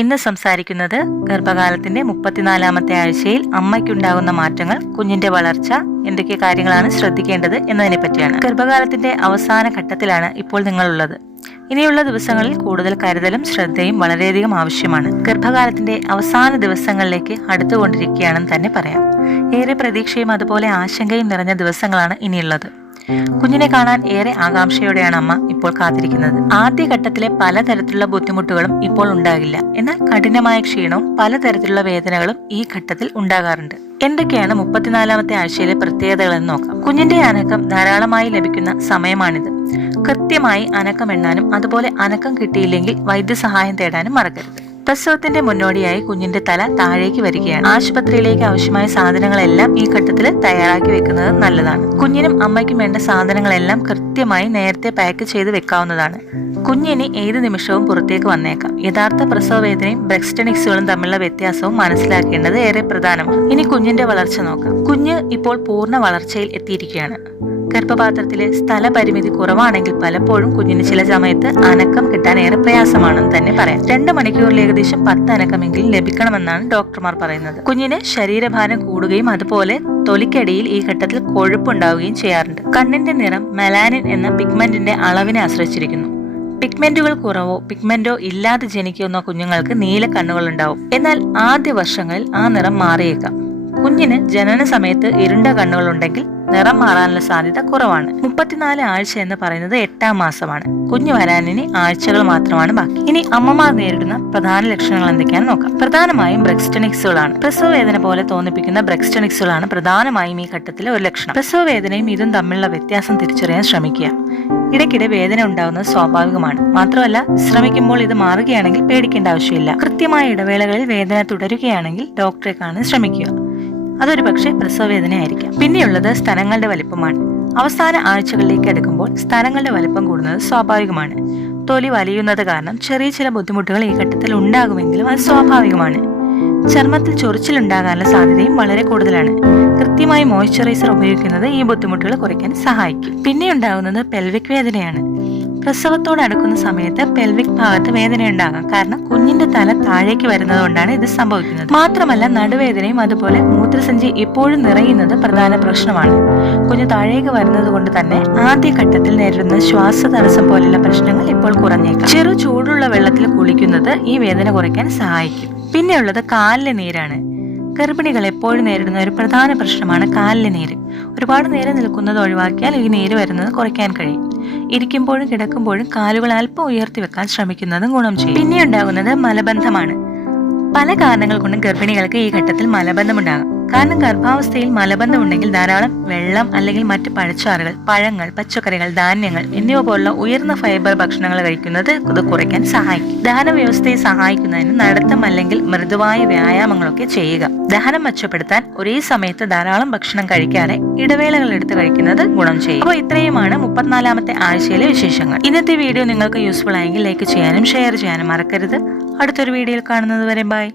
ഇന്ന് സംസാരിക്കുന്നത് ഗർഭകാലത്തിന്റെ 34ാമത്തെ ആഴ്ചയിൽ അമ്മയ്ക്കുണ്ടാകുന്ന മാറ്റങ്ങൾ, കുഞ്ഞിന്റെ വളർച്ച, എന്തൊക്കെ കാര്യങ്ങളാണ് ശ്രദ്ധിക്കേണ്ടത് എന്നതിനെ പറ്റിയാണ്. ഗർഭകാലത്തിന്റെ അവസാന ഘട്ടത്തിലാണ് ഇപ്പോൾ നിങ്ങളുള്ളത്. ഇനിയുള്ള ദിവസങ്ങളിൽ കൂടുതൽ കരുതലും ശ്രദ്ധയും വളരെയധികം ആവശ്യമാണ്. ഗർഭകാലത്തിന്റെ അവസാന ദിവസങ്ങളിലേക്ക് അടുത്തുകൊണ്ടിരിക്കുകയാണെന്ന് തന്നെ പറയാം. ഏറെ പ്രതീക്ഷയും അതുപോലെ ആശങ്കയും നിറഞ്ഞ ദിവസങ്ങളാണ് ഇനിയുള്ളത്. കുഞ്ഞിനെ കാണാൻ ഏറെ ആകാംക്ഷയോടെയാണ് അമ്മ ഇപ്പോൾ കാത്തിരിക്കുന്നത്. ആദ്യഘട്ടത്തിലെ പലതരത്തിലുള്ള ബുദ്ധിമുട്ടുകളും ഇപ്പോൾ ഉണ്ടാകില്ല. എന്നാൽ കഠിനമായ ക്ഷീണവും പലതരത്തിലുള്ള വേദനകളും ഈ ഘട്ടത്തിൽ ഉണ്ടാകാറുണ്ട്. എന്തൊക്കെയാണ് 34ാമത്തെ ആഴ്ചയിലെ പ്രത്യേകതകളെന്ന് നോക്കാം. കുഞ്ഞിന്റെ അനക്കം ധാരാളമായി ലഭിക്കുന്ന സമയമാണിത്. കൃത്യമായി അനക്കം എണ്ണാനും അതുപോലെ അനക്കം കിട്ടിയില്ലെങ്കിൽ വൈദ്യസഹായം തേടാനും മറക്കരുത്. പ്രസവത്തിന്റെ മുന്നോടിയായി കുഞ്ഞിന്റെ തല താഴേക്ക് വരികയാണ്. ആശുപത്രിയിലേക്ക് ആവശ്യമായ സാധനങ്ങളെല്ലാം ഈ ഘട്ടത്തിൽ തയ്യാറാക്കി വെക്കുന്നത് നല്ലതാണ്. കുഞ്ഞിനും അമ്മയ്ക്കും വേണ്ട സാധനങ്ങളെല്ലാം കൃത്യമായി നേരത്തെ പാക്ക് ചെയ്ത് വെക്കാവുന്നതാണ്. കുഞ്ഞിന് ഏത് നിമിഷവും പുറത്തേക്ക് വന്നേക്കാം. യഥാർത്ഥ പ്രസവ വേദനയും ബ്രസ്റ്റണിക്സുകളും തമ്മിലുള്ള വ്യത്യാസവും മനസ്സിലാക്കേണ്ടത് ഏറെ പ്രധാനമാണ്. ഇനി കുഞ്ഞിന്റെ വളർച്ച നോക്കാം. കുഞ്ഞ് ഇപ്പോൾ പൂർണ്ണ വളർച്ചയിൽ എത്തിയിരിക്കുകയാണ്. ഗർഭപാത്രത്തിലെ സ്ഥലപരിമിതി കുറവാണെങ്കിൽ പലപ്പോഴും കുഞ്ഞിന് ചില സമയത്ത് അനക്കം കിട്ടാൻ ഏറെ പ്രയാസമാണെന്ന് തന്നെ പറയാം. 2 മണിക്കൂറിൽ ഏകദേശം 10 അനക്കമെങ്കിലും ലഭിക്കണമെന്നാണ് ഡോക്ടർമാർ പറയുന്നത്. കുഞ്ഞിന് ശരീരഭാരം കൂടുകയും അതുപോലെ തൊലിക്കടിയിൽ ഈ ഘട്ടത്തിൽ കൊഴുപ്പുണ്ടാവുകയും ചെയ്യാറുണ്ട്. കണ്ണിന്റെ നിറം മെലാനിൻ എന്ന പിഗ്മെന്റിന്റെ അളവിനെ ആശ്രയിച്ചിരിക്കുന്നു. പിഗ്മെന്റുകൾ കുറവോ പിഗ്മെന്റോ ഇല്ലാതെ ജനിക്കുന്ന കുഞ്ഞുങ്ങൾക്ക് നീല കണ്ണുകൾ ഉണ്ടാവും. എന്നാൽ ആദ്യ വർഷങ്ങളിൽ ആ നിറം മാറിയേക്കാം. കുഞ്ഞിന് ജനന സമയത്ത് ഇരുണ്ട കണ്ണുകൾ ഉണ്ടെങ്കിൽ നിറം മാറാനുള്ള സാധ്യത കുറവാണ്. 34 ആഴ്ച എന്ന് പറയുന്നത് 8ാം മാസമാണ്. കുഞ്ഞു വരാനിനി ആഴ്ചകൾ മാത്രമാണ് ബാക്കി. ഇനി അമ്മമാർ നേരിടുന്ന പ്രധാന ലക്ഷണങ്ങൾ എന്തൊക്കെയാണെന്ന് നോക്കാം. പ്രധാനമായും ബ്രസ്റ്റണിക്സുകളാണ്. പ്രസവ വേദന പോലെ തോന്നിപ്പിക്കുന്ന ബ്രസ്റ്റണിക്സുകളാണ് പ്രധാനമായും ഈ ഘട്ടത്തിലെ ഒരു ലക്ഷണം. പ്രസവ വേദനയും ഇതും തമ്മിലുള്ള വ്യത്യാസം തിരിച്ചറിയാൻ ശ്രമിക്കുക. ഇടയ്ക്കിടെ വേദന ഉണ്ടാകുന്നത് സ്വാഭാവികമാണ്. മാത്രമല്ല, വിശ്രമിക്കുമ്പോൾ ഇത് മാറുകയാണെങ്കിൽ പേടിക്കേണ്ട ആവശ്യമില്ല. കൃത്യമായ ഇടവേളകളിൽ വേദന തുടരുകയാണെങ്കിൽ ഡോക്ടറെ കാണാൻ ശ്രമിക്കുക. അതൊരു പക്ഷേ പ്രസവവേദനയായിരിക്കാം. പിന്നെയുള്ളത് സ്തനങ്ങളുടെ വലിപ്പമാണ്. അവസാന ആഴ്ചകളിലേക്ക് അടുക്കുമ്പോൾ സ്തനങ്ങളുടെ വലിപ്പം കൂടുന്നത് സ്വാഭാവികമാണ്. തൊലി വലിയുന്നത് കാരണം ചെറിയ ചില ബുദ്ധിമുട്ടുകൾ ഈ ഘട്ടത്തിൽ ഉണ്ടാകുമെങ്കിലും അത് സ്വാഭാവികമാണ്. ചർമ്മത്തിൽ ചൊറിച്ചിലുണ്ടാകാനുള്ള സാധ്യതയും വളരെ കൂടുതലാണ്. കൃത്യമായി മോയ്സ്ചറൈസർ ഉപയോഗിക്കുന്നത് ഈ ബുദ്ധിമുട്ടുകൾ കുറയ്ക്കാൻ സഹായിക്കും. പിന്നെ ഉണ്ടാകുന്നത് പെൽവിക് വേദനയാണ്. പ്രസവത്തോടടുക്കുന്ന സമയത്ത് പെൽവിക് ഭാഗത്ത് വേദനയുണ്ടാകാം. കാരണം കുഞ്ഞിന്റെ തല താഴേക്ക് വരുന്നത് കൊണ്ടാണ് ഇത് സംഭവിക്കുന്നത്. മാത്രമല്ല, നടുവേദനയും അതുപോലെ മൂത്രസഞ്ചി ഇപ്പോഴും നിറയുന്നത് പ്രധാന പ്രശ്നമാണ്. കുഞ്ഞ് താഴേക്ക് വരുന്നത് കൊണ്ട് തന്നെ ആദ്യഘട്ടത്തിൽ നേരിടുന്ന ശ്വാസതടസ്സം പോലുള്ള പ്രശ്നങ്ങൾ ഇപ്പോൾ കുറഞ്ഞേക്കാം. ചെറു ചൂടുള്ള വെള്ളത്തിൽ കുളിക്കുന്നത് ഈ വേദന കുറയ്ക്കാൻ സഹായിക്കും. പിന്നെയുള്ളത് കാലിലെ നീരാണ്. ഗർഭിണികൾ എപ്പോഴും നേരിടുന്ന ഒരു പ്രധാന പ്രശ്നമാണ് കാലിലെ നീര്. ഒരുപാട് നേരം നിൽക്കുന്നത് ഒഴിവാക്കിയാൽ ഈ നീര് വരുന്നത് കുറയ്ക്കാൻ കഴിയും. ഇരിക്കുമ്പോഴും കിടക്കുമ്പോഴും കാലുകൾ അല്പം ഉയർത്തി വെക്കാൻ ശ്രമിക്കുന്നതും ഗുണം ചെയ്യും. പിന്നെ ഉണ്ടാകുന്നത് മലബന്ധമാണ്. പല കാരണങ്ങൾ കൊണ്ടും ഗർഭിണികൾക്ക് ഈ ഘട്ടത്തിൽ മലബന്ധമുണ്ടാകാം. കാരണം ഗർഭാവസ്ഥയിൽ മലബന്ധം ഉണ്ടെങ്കിൽ ധാരാളം വെള്ളം അല്ലെങ്കിൽ മറ്റ് പഴച്ചാറുകൾ, പഴങ്ങൾ, പച്ചക്കറികൾ, ധാന്യങ്ങൾ എന്നിവ പോലുള്ള ഉയർന്ന ഫൈബർ ഭക്ഷണങ്ങൾ കഴിക്കുന്നത് ഇത് കുറയ്ക്കാൻ സഹായിക്കും. ദഹന വ്യവസ്ഥയെ സഹായിക്കുന്നതിന് നടത്തം അല്ലെങ്കിൽ മൃദുവായ വ്യായാമങ്ങളൊക്കെ ചെയ്യുക. ദഹനം മെച്ചപ്പെടുത്താൻ ഒരേ സമയത്ത് ധാരാളം ഭക്ഷണം കഴിക്കാതെ ഇടവേളകൾ എടുത്ത് കഴിക്കുന്നത് ഗുണം ചെയ്യും. അപ്പോൾ ഇത്രയുമാണ് 34ാമത്തെ ആഴ്ചയിലെ വിശേഷങ്ങൾ. ഇന്നത്തെ വീഡിയോ നിങ്ങൾക്ക് യൂസ്ഫുൾ ആയെങ്കിൽ ലൈക്ക് ചെയ്യാനും ഷെയർ ചെയ്യാനും മറക്കരുത്. അടുത്തൊരു വീഡിയോയിൽ കാണുന്നത് വരെ ബൈ.